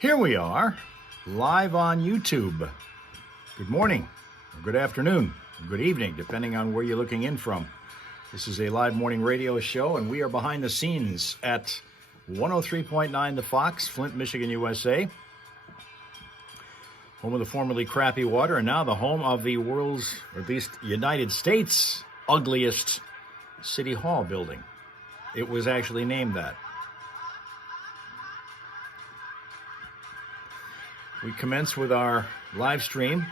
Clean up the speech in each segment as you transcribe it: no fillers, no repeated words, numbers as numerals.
Here we are, live on YouTube. Good morning, or good afternoon, or good evening, depending on where you're looking in from. This is a live morning radio show, and we are behind the scenes at 103.9 The Fox, Flint, Michigan, USA. Home of the formerly crappy water, and now the home of the world's, or at least United States' ugliest City Hall building. It was actually named that. We commence with our live stream,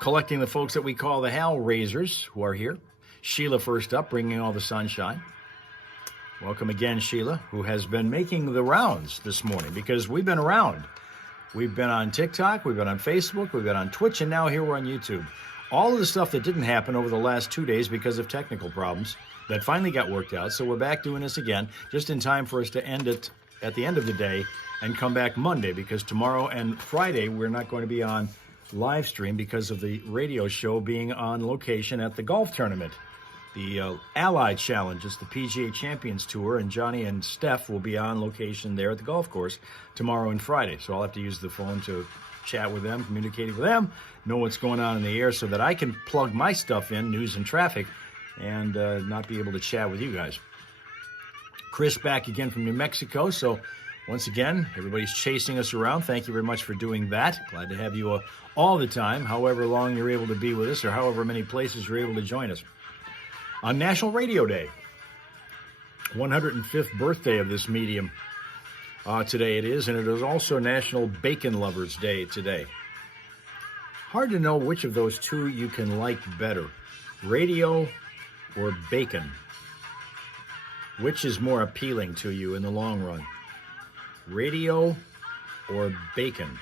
collecting the folks that we call the Hal Raisers who are here. Sheila first up, bringing all the sunshine. Welcome again, Sheila, who has been making the rounds this morning because we've been around. We've been on TikTok, we've been on Facebook, we've been on Twitch, and now here we're on YouTube. All of the stuff that didn't happen over the last 2 days because of technical problems that finally got worked out. So we're back doing this again, just in time for us to end it at the end of the day and come back Monday, because tomorrow and Friday we're not going to be on live stream because of the radio show being on location at the golf tournament. The Allied Challenge, it's the PGA Champions Tour, and Johnny and Steph will be on location there at the golf course tomorrow and Friday. So I'll have to use the phone to chat with them, communicate with them, know what's going on in the air so that I can plug my stuff in, news and traffic, and not be able to chat with you guys. Chris back again from New Mexico, so once again, everybody's chasing us around. Thank you very much for doing that. Glad to have you all the time, however long you're able to be with us or however many places you're able to join us. On National Radio Day, 105th birthday of this medium. Today it is, and it is also National Bacon Lovers Day today. Hard to know which of those two you can like better, radio or bacon. Which is more appealing to you in the long run, radio or bacon?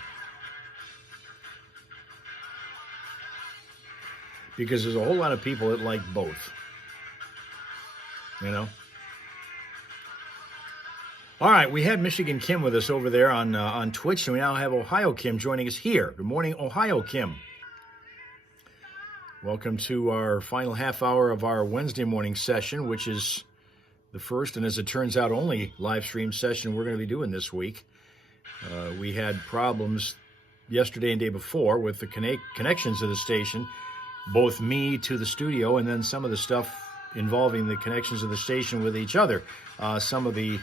Because there's a whole lot of people that like both. You know? All right, we had Michigan Kim with us over there on Twitch, and we now have Ohio Kim joining us here. Good morning, Ohio Kim. Welcome to our final half hour of our Wednesday morning session, which is the first, and as it turns out, only live stream session we're going to be doing this week. We had problems yesterday and day before with the connections of the station, both me to the studio and then some of the stuff involving the connections of the station with each other. Some of the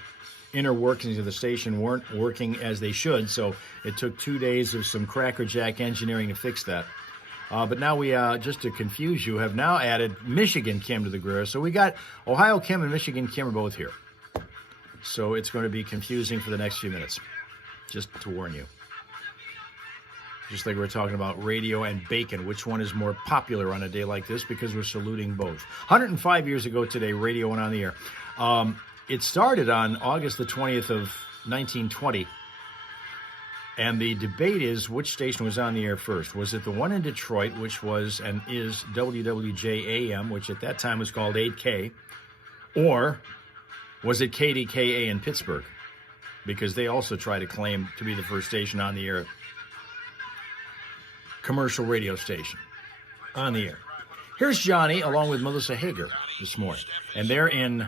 inner workings of the station weren't working as they should, so it took 2 days of some crackerjack engineering to fix that. But now we, just to confuse you, have now added Michigan Kim to the grill. So we got Ohio Kim and Michigan Kim are both here. So it's going to be confusing for the next few minutes, just to warn you. Just like we're talking about radio and bacon, which one is more popular on a day like this, because we're saluting both. 105 years ago today, radio went on the air. It started on August the 20th of 1920. And the debate is which station was on the air first. Was it the one in Detroit, which was and is WWJAM, which at that time was called 8K, or was it KDKA in Pittsburgh? Because they also try to claim to be the first station on the air, commercial radio station on the air. Here's Johnny along with Melissa Hager this morning. And they're in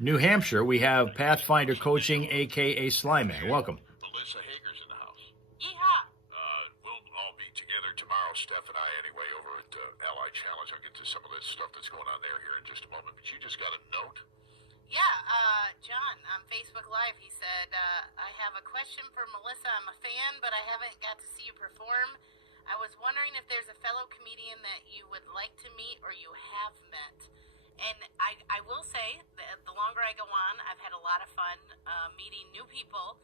New Hampshire. We have Pathfinder Coaching, a.k.a. Sly Man. Welcome. Melissa Hager's in the house. Yeehaw! We'll all be together tomorrow, Steph and I, anyway, over at Allied Challenge. I'll get to some of this stuff that's going on there here in just a moment. But you just got a note? Yeah, John, on Facebook Live, he said, I have a question for Melissa. I'm a fan, but I haven't got to see you perform. I was wondering if there's a fellow comedian that you would like to meet or you have met. And I will say that the longer I go on, I've had a lot of fun meeting new people.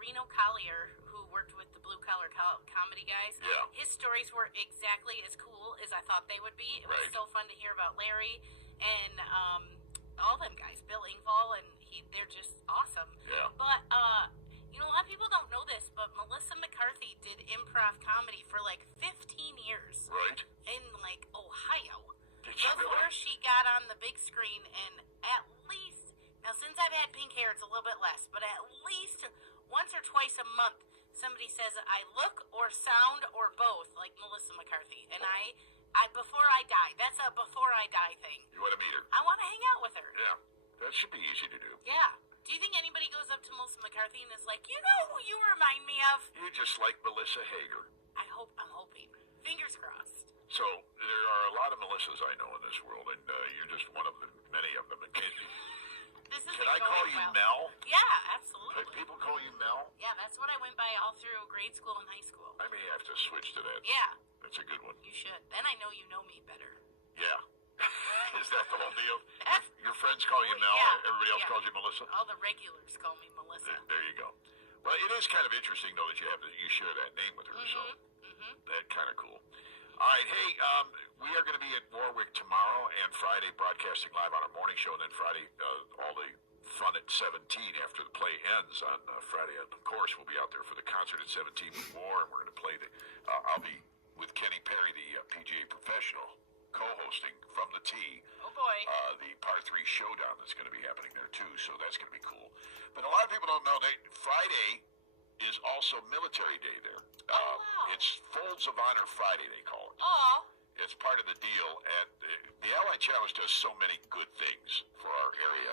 Reno Collier, who worked with the Blue Collar Comedy guys, yeah. His stories were exactly as cool as I thought they would be. It was so fun to hear about Larry and all them guys, Bill Engvall, and they're just awesome. Yeah. But, you know, a lot of people don't know this, but Melissa McCarthy did improv comedy for like 15 years. Right. In like Ohio. Before she got on the big screen, and at least, now since I've had pink hair, it's a little bit less, but at least once or twice a month, somebody says I look or sound or both like Melissa McCarthy. And I before I die, that's a before I die thing. You want to meet her? I want to hang out with her. Yeah. That should be easy to do. Yeah. Do you think anybody goes up to Melissa McCarthy and is like, you know who you remind me of? You're just like Melissa Hager. I'm hoping. Fingers crossed. So there are a lot of Melissas I know in this world, and you're just one of the many of them. Can I call you Mel? Yeah, absolutely. People call you Mel? Yeah, that's what I went by all through grade school and high school. I may have to switch to that. Yeah. That's a good one. You should. Then I know you know me better. Yeah. Is that the whole deal? Your friends call you Mel? Yeah. Everybody else calls you Melissa? All the regulars call me Melissa. There you go. Well, it is kind of interesting, though, that you share that name with her. So that's kind of cool. All right, hey, we are going to be at Warwick tomorrow and Friday, broadcasting live on our morning show, and then Friday, all the fun at 17 after the play ends on Friday. And of course, we'll be out there for the concert at 17 with more, and we're going to play I'll be with Kenny Perry, the PGA professional, co-hosting from the tee. Oh boy. The par 3 showdown that's going to be happening there too, so that's going to be cool. But a lot of people don't know that Friday is also Military Day there. Wow. It's Folds of Honor Friday, they call it. Oh. It's part of the deal, and the Ally Challenge does so many good things for our area.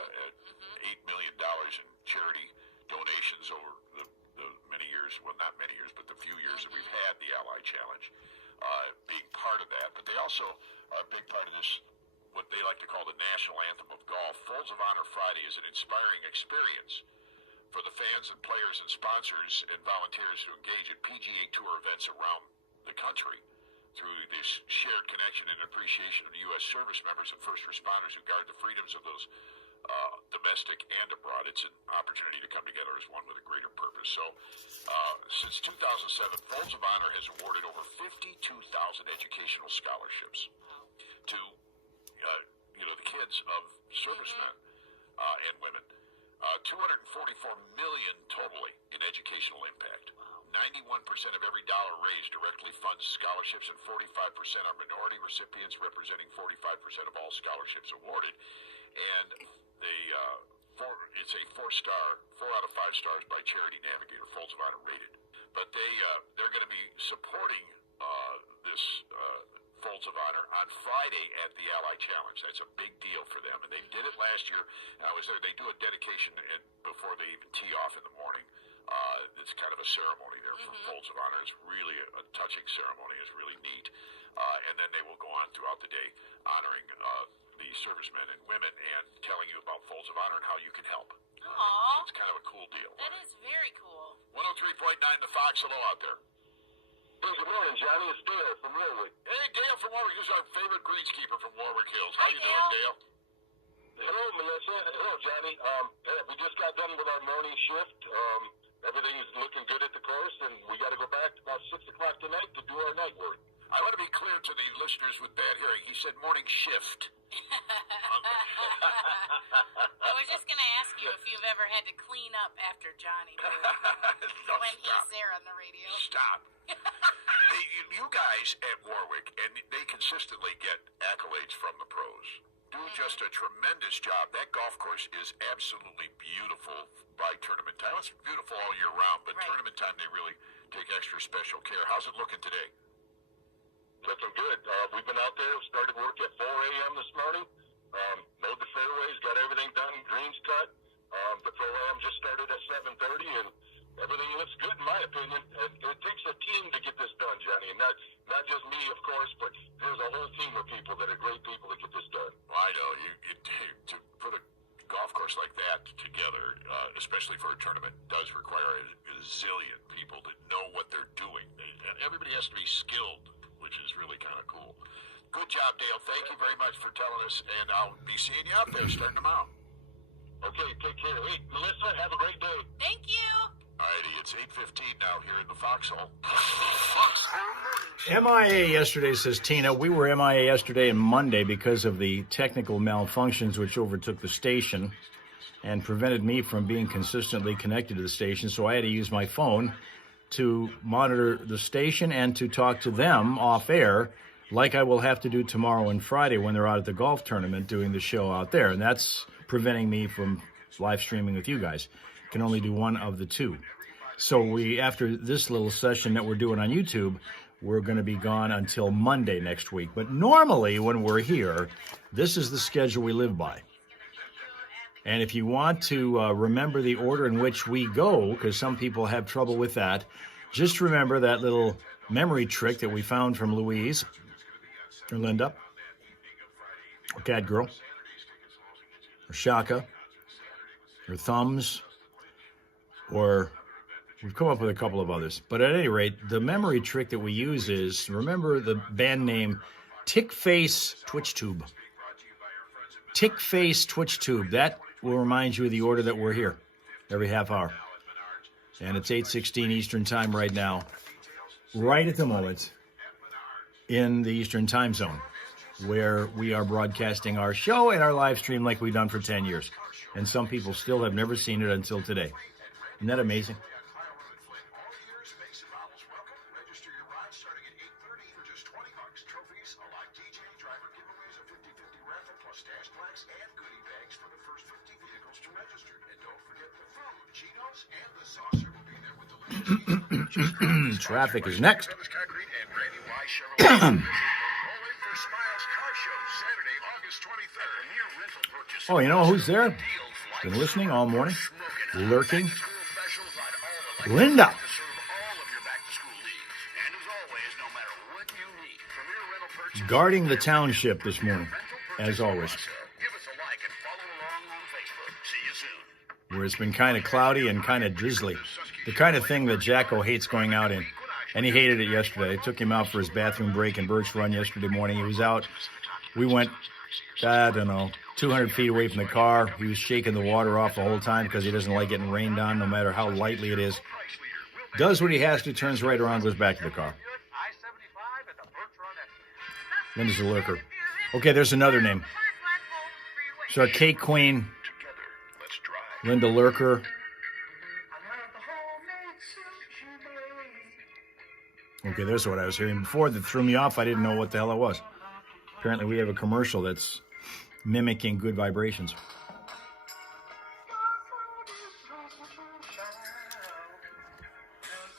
$8 million in charity donations over the many years, well, not many years, but the few years that we've had the Ally Challenge, being part of that. But they also are a big part of this, what they like to call the national anthem of golf. Folds of Honor Friday is an inspiring experience for the fans and players and sponsors and volunteers who engage in PGA Tour events around the country through this shared connection and appreciation of the U.S. service members and first responders who guard the freedoms of those domestic and abroad. It's an opportunity to come together as one with a greater purpose. So since 2007, Folds of Honor has awarded over 52,000 educational scholarships to the kids of servicemen and women. 244 million totally in educational impact. 91% of every dollar raised directly funds scholarships, and 45% are minority recipients, representing 45% of all scholarships awarded. And it's a 4-star, 4 out of 5 stars by Charity Navigator, Folds of Honor rated. But they're going to be supporting this Folds of Honor on Friday at the Ally Challenge. That's a big deal for them, and they did it last year. I was there. They do a dedication before they even tee off in the morning. It's kind of a ceremony there for Folds of Honor. It's really a touching ceremony. It's really neat. And then they will go on throughout the day honoring the servicemen and women and telling you about Folds of Honor and how you can help. Aww. It's kind of a cool deal. That is very cool. 103.9 The Fox. Hello out there. Hey, good morning, Johnny. It's Dale from Warwick. Hey, Dale from Warwick. Who's our favorite greenskeeper from Warwick Hills? How Hi, you doing, Dale? Hello, Melissa. Hello, Johnny. We just got done with our morning shift. Everything's looking good at the course, and we got to go back about 6 o'clock tonight to do our night work. I want to be clear to the listeners with bad hearing. He said morning shift. I was just going to ask you if you've ever had to clean up after Johnny when he's there on the radio. Stop. You guys at Warwick, and they consistently get accolades from the pros, do just a tremendous job. That golf course is absolutely beautiful by tournament time. It's beautiful all year round, but Right. tournament time they really take extra special care. How's it looking today? Looking good. We've been out there, started work at 4 a.m. this morning. Mowed the fairways, got everything done, greens cut. The pro-am just started at 7:30, and everything looks good in my opinion. And it takes a team to get this done, Johnny, and not just me, of course, but there's a whole team of people that are great people to get this done. Well, I know to put a golf course like that together, especially for a tournament, does require a zillion people that know what they're doing. Everybody has to be skilled, which is really kind of cool. Good job, Dale. Thank you very much for telling us, and I'll be seeing you out there starting tomorrow. Okay, take care. Hey, Melissa, have a great day. Thank you. All righty, it's 8:15 now here in the Foxhole. MIA yesterday, says Tina. We were MIA yesterday and Monday because of the technical malfunctions which overtook the station and prevented me from being consistently connected to the station. So I had to use my phone to monitor the station and to talk to them off air, like I will have to do tomorrow and Friday when they're out at the golf tournament doing the show out there. And that's preventing me from live streaming with you guys. Can only do one of the two. So after this little session that we're doing on YouTube, we're going to be gone until Monday next week. But normally when we're here, this is the schedule we live by. And if you want to remember the order in which we go, because some people have trouble with that, just remember that little memory trick that we found from Louise or Linda or Cat Girl or Shaka or Thumbs, or we've come up with a couple of others. But at any rate, the memory trick that we use is, remember the band name Tickface Twitch Tube. Tickface Twitch Tube. That will remind you of the order that we're here every half hour. And it's 8:16 Eastern Time right now, right at the moment in the Eastern Time Zone, where we are broadcasting our show and our live stream like we've done for 10 years. And some people still have never seen it until today. Isn't that amazing? Traffic is next. Oh, you know who's there? Been listening all morning, lurking. Linda. Guarding the township this morning, as always. Where it's been kind of cloudy and kind of drizzly. The kind of thing that Jacko hates going out in. And he hated it yesterday. I took him out for his bathroom break in Birch Run yesterday morning. He was out. We went, I don't know, 200 feet away from the car. He was shaking the water off the whole time because he doesn't like getting rained on, no matter how lightly it is. Does what he has to, turns right around, goes back to the car. Linda's a lurker. Okay, there's another name. So our Cake Queen, Linda Lurker. Okay, there's what I was hearing before that threw me off. I didn't know what the hell it was. Apparently we have a commercial that's mimicking good vibrations.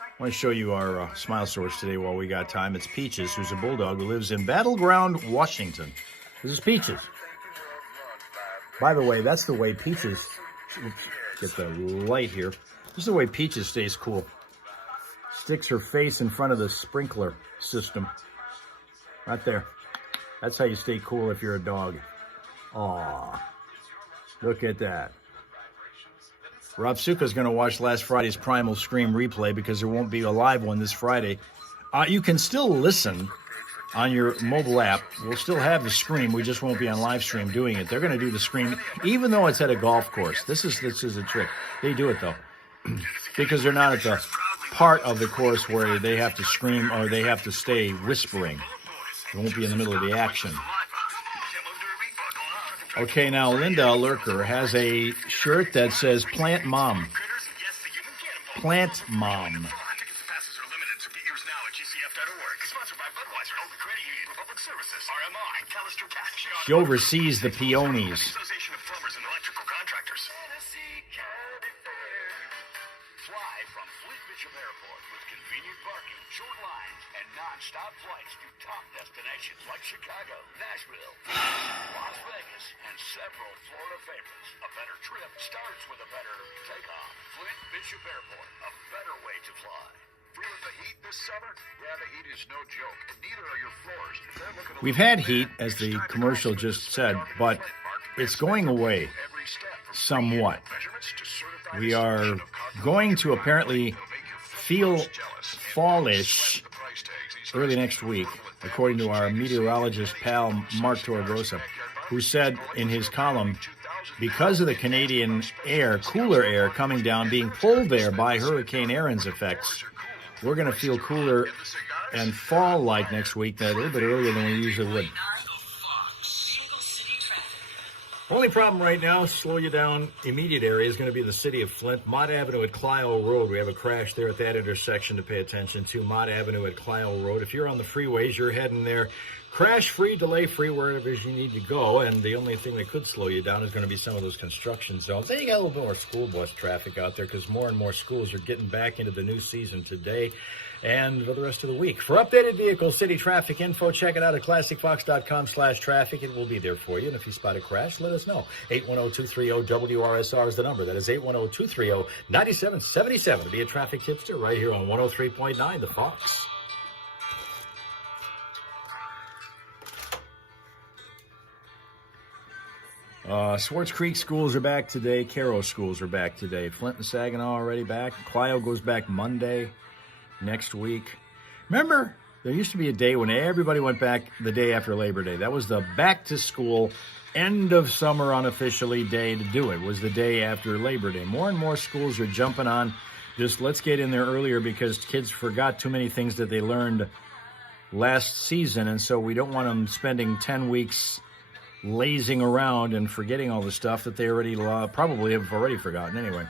I want to show you our smile source today while we got time. It's Peaches, who's a bulldog who lives in Battleground, Washington. This is Peaches. By the way, that's the way Peaches... Oops, get the light here. This is the way Peaches stays cool. Sticks her face in front of the sprinkler system. Right there. That's how you stay cool if you're a dog. Aw. Look at that. Rob Suka's going to watch last Friday's Primal Scream replay because there won't be a live one this Friday. You can still listen on your mobile app. We'll still have the scream. We just won't be on live stream doing it. They're going to do the scream even though it's at a golf course. This is a trick. They do it, though, because they're not at the part of the course where they have to scream or they have to stay whispering. It won't be in the middle of the action. Okay, now Linda Lurker has a shirt that says Plant Mom. Plant Mom. She oversees the peonies. Non-stop flights to top destinations like Chicago, Nashville, Las Vegas, and several Florida favorites. A better trip starts with a better takeoff. Flint Bishop Airport, a better way to fly. Feeling the heat this summer? Yeah, the heat is no joke, and neither are your floors. We've had heat, as the commercial just said, but it's going away somewhat. We are going to apparently feel fallish early next week, according to our meteorologist pal Mark Torregrosa, who said in his column, because of the Canadian air, cooler air coming down, being pulled there by Hurricane Aaron's effects, we're going to feel cooler and fall-like next week, a little bit earlier than we usually would. Only problem right now, slow you down, immediate area is going to be the city of Flint. Mott Avenue at Clio Road. We have a crash there at that intersection to pay attention to. Mott Avenue at Clio Road. If you're on the freeways, you're heading there crash-free, delay-free, wherever you need to go. And the only thing that could slow you down is going to be some of those construction zones. Then you got a little bit more school bus traffic out there because more and more schools are getting back into the new season today and for the rest of the week. For updated vehicle city traffic info, check it out at classicfox.com/traffic. It will be there for you. And if you spot a crash, let us know. 810-230-WRSR is the number. That is 810-230-9777 to be a traffic tipster right here on 103.9 The Fox. Swartz Creek schools are back today. Caro schools are back today. Flint and Saginaw already back. Clio goes back Monday next week. Remember, there used to be a day when everybody went back the day after Labor Day. That was the back to school, end of summer unofficially day to do it. Was the day after Labor Day. More and more schools are jumping on just let's get in there earlier because kids forgot too many things that they learned last season, and so we don't want them spending 10 weeks lazing around and forgetting all the stuff that they already probably have already forgotten anyway.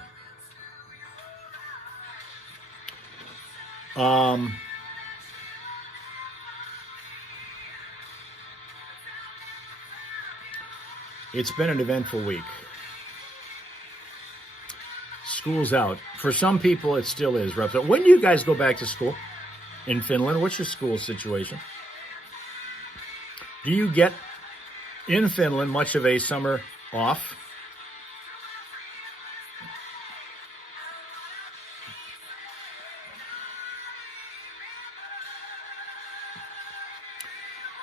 It's been an eventful week. School's out. For some people, it still is. When do you guys go back to school in Finland? What's your school situation? Do you get in Finland much of a summer off?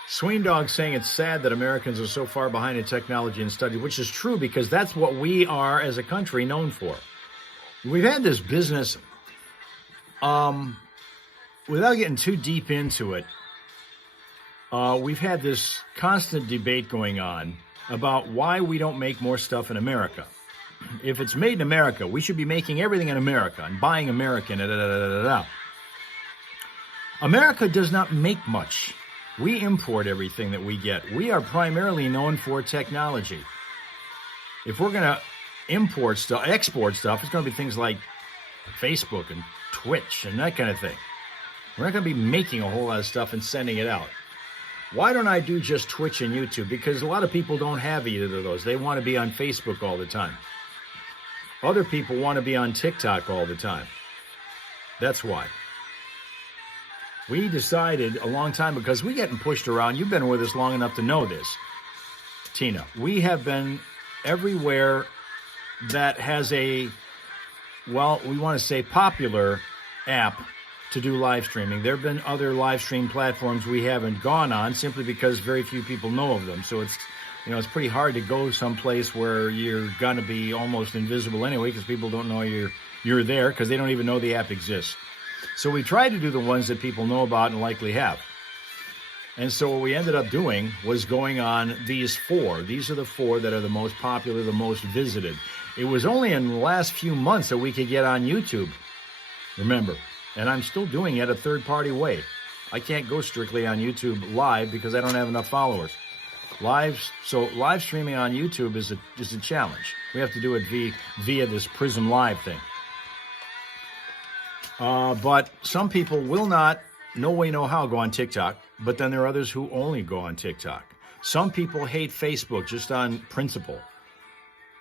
Sween Dog saying it's sad that Americans are so far behind in technology and study, which is true because that's what we are as a country known for. We've had this business, without getting too deep into it, we've had this constant debate going on about why we don't make more stuff in America. If it's made in America, we should be making everything in America and buying American. America does not make much. We import everything that we get. We are primarily known for technology. If we're going to export stuff, it's going to be things like Facebook and Twitch and that kind of thing. We're not going to be making a whole lot of stuff and sending it out. Why don't I do just Twitch and YouTube? Because a lot of people don't have either of those. They want to be on Facebook all the time. Other people want to be on TikTok all the time. That's why. We decided a long time, because we're getting pushed around. You've been with us long enough to know this, Tina. We have been everywhere that has a, well, we want to say popular app to do live streaming. There have been other live stream platforms we haven't gone on simply because very few people know of them. So it's, it's pretty hard to go someplace where you're going to be almost invisible anyway because people don't know you're there because they don't even know the app exists. So we tried to do the ones that people know about and likely have. And so what we ended up doing was going on these four. These are the four that are the most popular, the most visited. It was only in the last few months that we could get on YouTube. Remember. And I'm still doing it a third-party way. I can't go strictly on YouTube live because I don't have enough followers. So live streaming on YouTube is a challenge. We have to do it via this Prism Live thing. But some people will not, no way, no how, go on TikTok. But then there are others who only go on TikTok. Some people hate Facebook just on principle.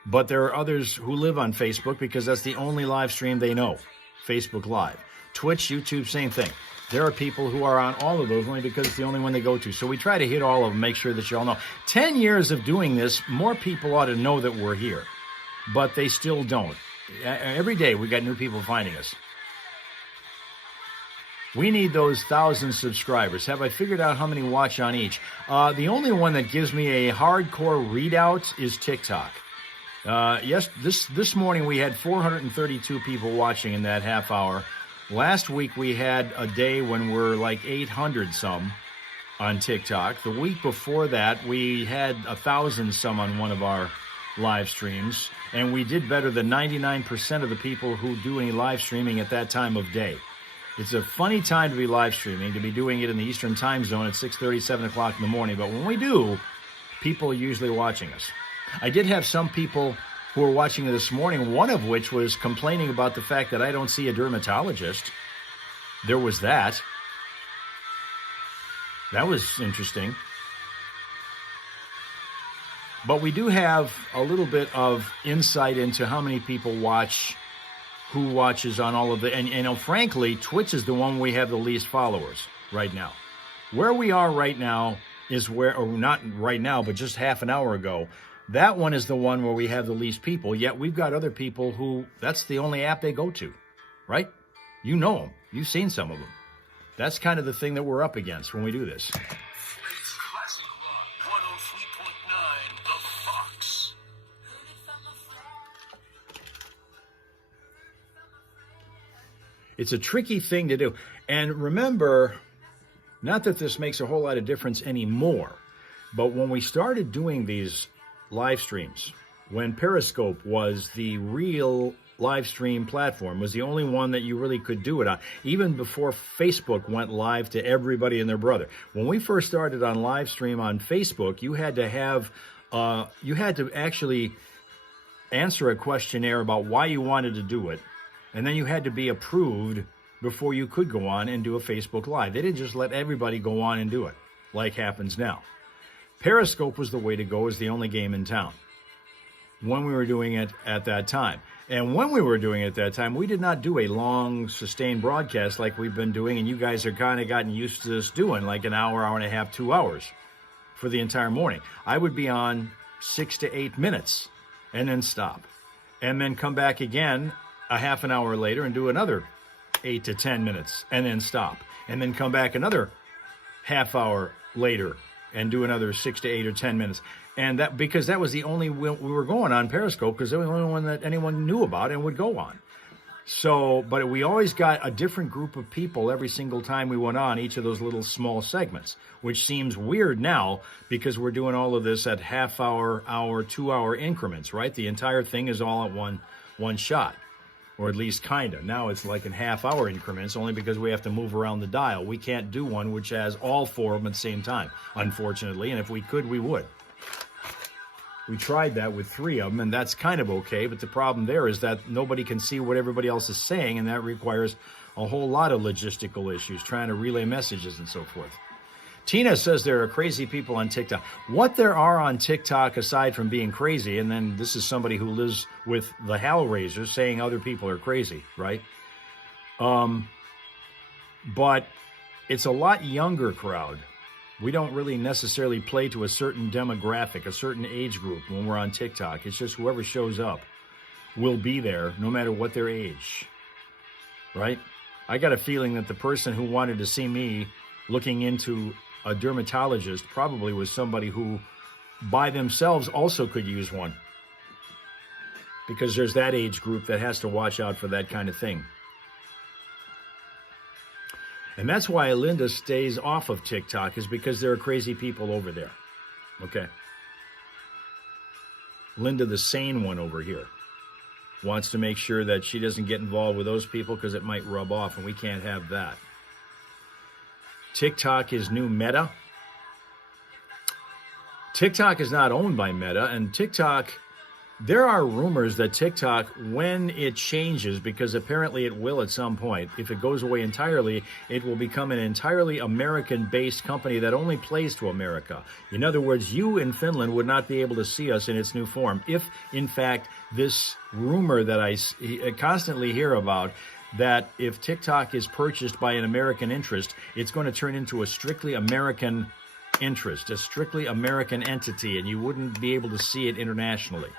But there are others who live on Facebook because that's the only live stream they know. Facebook Live. Twitch, YouTube, same thing. There are people who are on all of those only because it's the only one they go to. So we try to hit all of them, make sure that you all know. 10 years of doing this, more people ought to know that we're here. But they still don't. Every day we got new people finding us. We need those 1,000 subscribers. Have I figured out how many watch on each? The only one that gives me a hardcore readout is TikTok. Yes, this morning we had 432 people watching in that half hour. Last week we had a day when we're like 800 some on TikTok. The week before that we had 1,000 some on one of our live streams, and we did better than 99% of the people who do any live streaming at that time of day. It's a funny time to be live streaming, to be doing it in the Eastern time zone at 6:30, 7 o'clock in the morning. But when we do, people are usually watching us. I did have some people who were watching it this morning, one of which was complaining about the fact that I don't see a dermatologist. There was that. That was interesting. But we do have a little bit of insight into how many people watch, who watches on all of the, and you know, frankly, Twitch is the one we have the least followers right now. Where we are right now is where, or not right now, but just half an hour ago, that one is the one where we have the least people, yet we've got other people who, that's the only app they go to, right? You know them. You've seen some of them. That's kind of the thing that we're up against when we do this. It's Classic Rock 103.9 The Fox. It's a tricky thing to do. And remember, not that this makes a whole lot of difference anymore, but when we started doing these live streams, when Periscope was the real live stream platform, was the only one that you really could do it on, even before Facebook went live to everybody and their brother. When we first started on live stream on Facebook, you had to actually answer a questionnaire about why you wanted to do it, and then you had to be approved before you could go on and do a Facebook Live. They didn't just let everybody go on and do it, like happens now. Periscope was the way to go, as the only game in town when we were doing it at that time. And when we were doing it at that time, we did not do a long, sustained broadcast like we've been doing, and you guys are kind of gotten used to us doing, like an hour, hour and a half, 2 hours for the entire morning. I would be on 6 to 8 minutes and then stop, and then come back again a half an hour later and do another 8 to 10 minutes and then stop, and then come back another half hour later and do another 6 to 8 or 10 minutes. And that, because that was the only we were going on Periscope, because it was the only one that anyone knew about and would go on. So, but we always got a different group of people every single time we went on each of those little small segments, which seems weird now because we're doing all of this at half hour, 2 hour increments, right? The entire thing is all at one shot, or at least kind of. Now it's like in half hour increments, only because we have to move around the dial. We can't do one which has all four of them at the same time, unfortunately. And if we could, we would. We tried that with 3 of them, and that's kind of okay, but the problem there is that nobody can see what everybody else is saying, and that requires a whole lot of logistical issues, trying to relay messages and so forth. Tina says there are crazy people on TikTok. What there are on TikTok, aside from being crazy, and then this is somebody who lives with the Hellraisers saying other people are crazy, right? But it's a lot younger crowd. We don't really necessarily play to a certain demographic, a certain age group when we're on TikTok. It's just whoever shows up will be there no matter what their age, right? I got a feeling that the person who wanted to see me looking into a dermatologist probably was somebody who by themselves also could use one, because there's that age group that has to watch out for that kind of thing. And that's why Linda stays off of TikTok, is because there are crazy people over there. Okay. Linda, the sane one over here, wants to make sure that she doesn't get involved with those people because it might rub off, and we can't have that. TikTok is new Meta. TikTok is not owned by Meta, and TikTok, there are rumors that TikTok, when it changes, because apparently it will at some point, if it goes away entirely, it will become an entirely American-based company that only plays to America. In other words, you in Finland would not be able to see us in its new form if, in fact, this rumor that I constantly hear about, that if TikTok is purchased by an American interest, it's going to turn into a strictly American interest, a strictly American entity, and you wouldn't be able to see it internationally.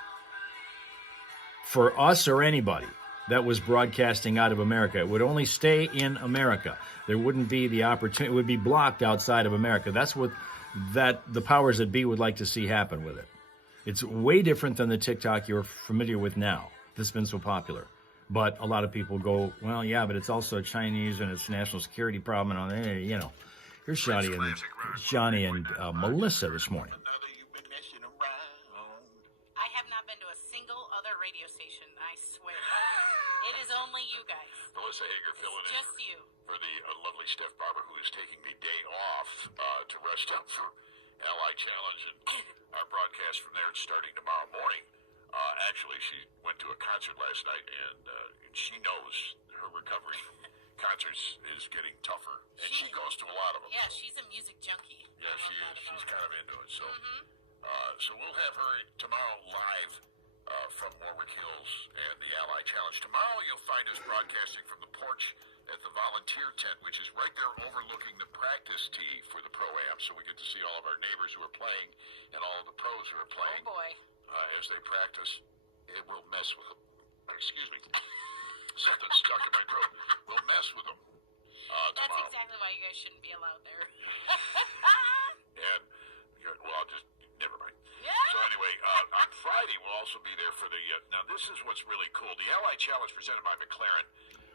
For us or anybody that was broadcasting out of America, it would only stay in America. There wouldn't be the opportunity, it would be blocked outside of America. That's what the powers that be would like to see happen with it. It's way different than the TikTok you're familiar with now that's been so popular. But a lot of people go, well, yeah, but it's also Chinese and it's a national security problem, and you know. Here's Johnny and Melissa this morning. I have not been to a single other radio station, I swear. It is only you guys. Melissa Hager filling in Just you. for the lovely Steph Barber, who is taking the day off to rest up for Ally Challenge, and our broadcast from there is starting tomorrow morning. Actually, she went to a concert last night, and she knows her recovery. Concerts is getting tougher, and she goes to a lot of them. Yeah, she's a music junkie. Yeah, she is. She's kind of into it. So So we'll have her tomorrow live from Warwick Hills and the Ally Challenge. Tomorrow you'll find us broadcasting from the porch at the volunteer tent, which is right there overlooking the practice tee for the Pro-Am. So we get to see all of our neighbors who are playing and all of the pros who are playing. Oh, boy. As they practice. It will mess with them. Excuse me. Something stuck in my throat. We'll mess with them That's tomorrow. exactly why you guys shouldn't be allowed there. And, well, I'll just, never mind. Yeah. So anyway, on Friday we'll also be there for the, now this is what's really cool. The Ally Challenge presented by McLaren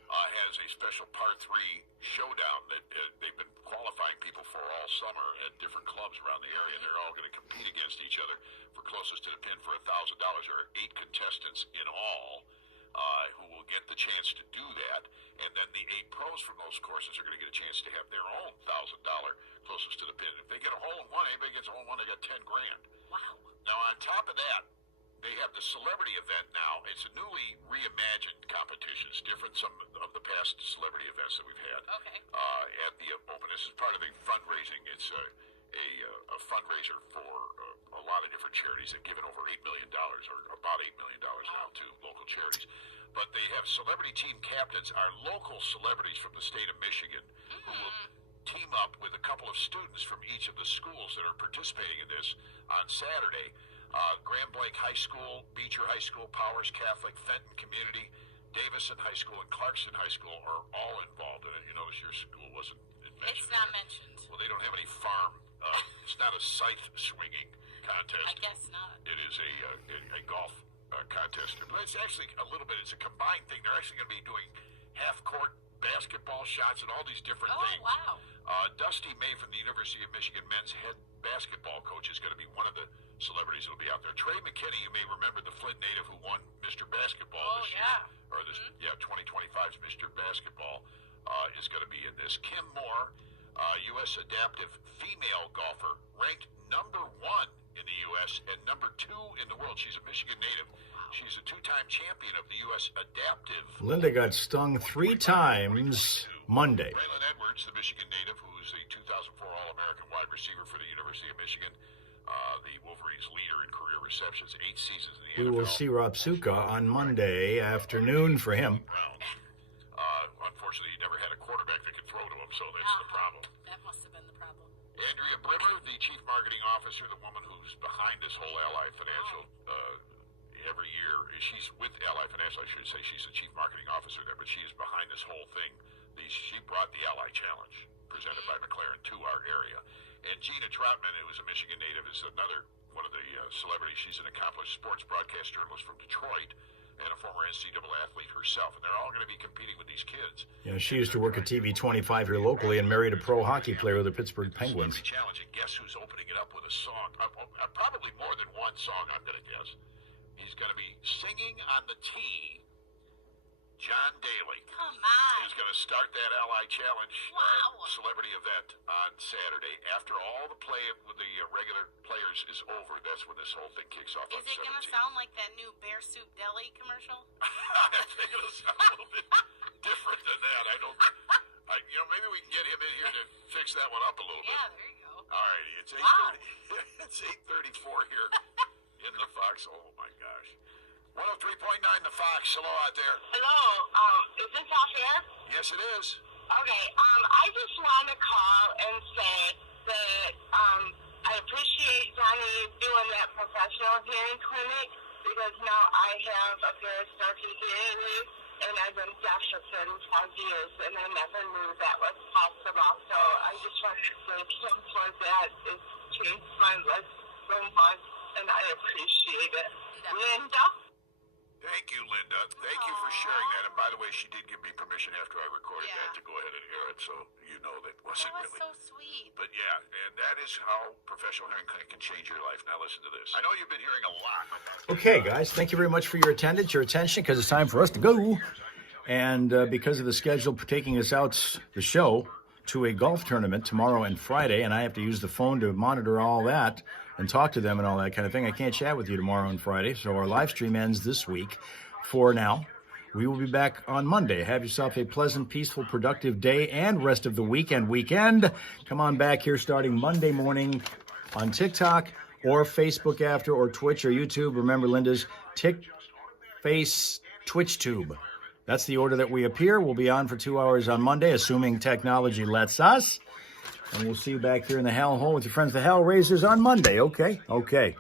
has a special par 3 showdown that they've been qualifying people for all summer at different clubs around the area. They're all going to compete against each other for closest to the pin for $1,000. There are 8 contestants in all who will get the chance to do that. And then the 8 pros from those courses are going to get a chance to have their own $1,000 closest to the pin. If they get a hole in one, anybody gets a hole in one, they got $10,000. Wow. Now, on top of that, they have the celebrity event now. It's a newly reimagined competition. It's different some of the past celebrity events that we've had. Okay. At the Open. This is part of the fundraising. It's a fundraiser for a lot of different charities. They've given over $8 million, or about $8 million now to local charities. But they have celebrity team captains, are local celebrities from the state of Michigan, who will team up with a couple of students from each of the schools that are participating in this on Saturday. Grand Blanc High School, Beecher High School, Powers Catholic, Fenton Community, Davison High School, and Clarkson High School are all involved in it. You notice your school wasn't mentioned. It's not mentioned. Well, they don't have any farm. It's not a scythe swinging contest. I guess not. It is a golf contest. But it's actually a little bit, it's a combined thing. They're actually going to be doing half-court basketball shots and all these different things. Wow. Dusty May from the University of Michigan men's head basketball coach is going to be one of the celebrities that will be out there. Trey McKinney, you may remember the Flint native who won Mr. Basketball this year. Or this, 2025's Mr. Basketball is going to be in this. Kim Moore, U.S. adaptive female golfer, ranked number 1 in the U.S. and number 2 in the world. She's a Michigan native. She's a 2-time champion of the U.S. adaptive. Linda got stung 3 times Monday. Braylon Edwards, the Michigan native, who's a 2004 All-American wide receiver for the University of Michigan, the Wolverines' leader in career receptions, 8 seasons in the NFL. We will see Rob Suka on Monday afternoon for him. Unfortunately, he never had a quarterback that could throw to him, so that's the problem. That must have been the problem. Andrea Brimmer, the chief marketing officer, the woman who's behind this whole Ally Financial every year. She's with Ally Financial, I should say. She's the chief marketing officer there, but she is behind this whole thing. She brought the Ally Challenge, presented by McLaren, to our area. And Gina Troutman, who is a Michigan native, is another one of the celebrities. She's an accomplished sports broadcast journalist from Detroit and a former NCAA athlete herself. And they're all going to be competing with these kids. Yeah, she used to work at TV 25 here locally and married a pro hockey player with the Pittsburgh Penguins. Celebrity Challenge, and guess who's opening it up with a song? Probably more than one song, I'm going to guess. He's going to be singing on the tee. John Daly. Come on. Is going to start that Ally Challenge celebrity event on Saturday. After all the play with the regular players is over, that's when this whole thing kicks off. Is it going to sound like that new Bear Soup Deli commercial? I think it'll sound a little bit different than that. Maybe we can get him in here to fix that one up a little bit. Yeah, there you go. All righty, it's 8:30. It's 8:34 here in the Fox. Oh my gosh. 103.9 the Fox. Hello out there. Hello, is this off air? Yes, it is. Okay, I just want to call and say that I appreciate Johnny doing that professional hearing clinic because now I have a very snarky hearing aid and I've been deaf for 35 years and I never knew that was possible. So I just want to thank him for that. It's changed my life so much and I appreciate it. Linda? Thank you, Linda. Thank you for sharing that. And by the way, she did give me permission after I recorded that to go ahead and air it, so you know that wasn't That was really. so sweet. But yeah, and that is how professional hearing clinic can change your life. Now listen to this. I know you've been hearing a lot about Okay, guys, thank you very much for your attendance, your attention, because it's time for us to go. And because of the schedule taking us out, the show, to a golf tournament tomorrow and Friday, and I have to use the phone to monitor all that and talk to them and all that kind of thing. I can't chat with you tomorrow and Friday, so our live stream ends this week for now. We will be back on Monday. Have yourself a pleasant, peaceful, productive day and rest of the weekend. Come on back here starting Monday morning on TikTok or Facebook after, or Twitch or YouTube. Remember Linda's Face Twitch Tube. That's the order that we appear. We'll be on for 2 hours on Monday, assuming technology lets us. And we'll see you back here in the Hal Hole with your friends, the Hal Raisers, on Monday. Okay? Okay.